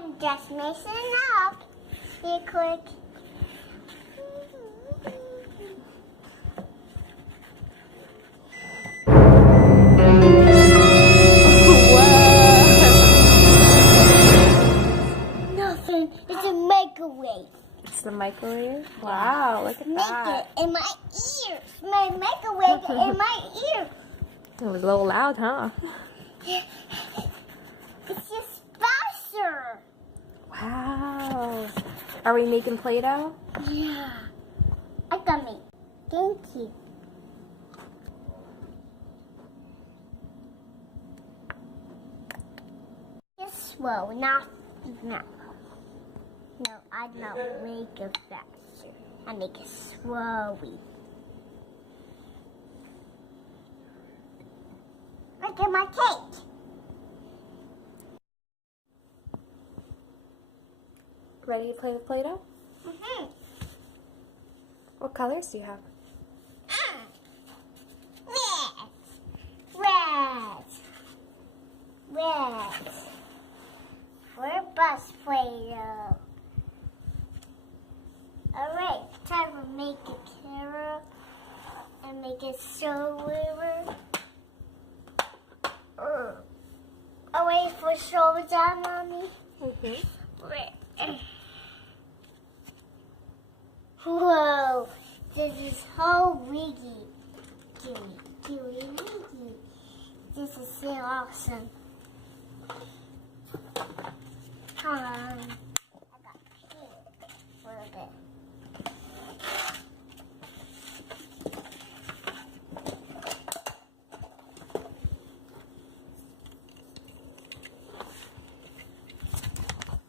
I'm just mixing it up. Be quick. Nothing. It's a microwave. It's the microwave? Wow, look at Make that. it in my ears. My microwave in my ear. It was a little loud, huh? It's just faster. Wow. Are we making Play-Doh? Yeah. I got me. Thank you. Just slow, not now. No, I don't make it faster. I make it slowly. Look at my cake. Ready to play with Play-Doh? Mm-hmm. What colors do you have? Red. Red. We're bus Play-Doh. Alright, time to make a carrot and make it silver. Oh, wait for shoulder down, Mommy. Mm-hmm. Whoa, this is so wiggy. Gooey, wiggy. This is so awesome. Hold on. I got here for a bit.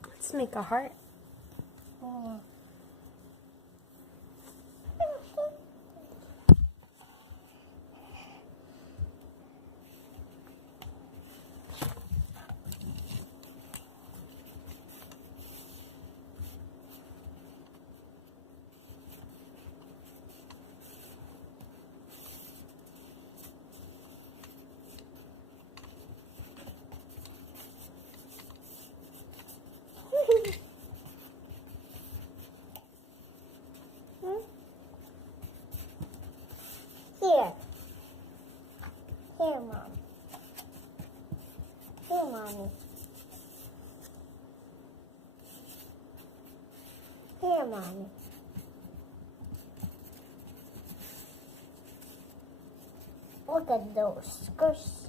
Let's make a heart. Oh. Here. Here, Mom. Here, Mommy. Here, Mommy. Look at those squishy.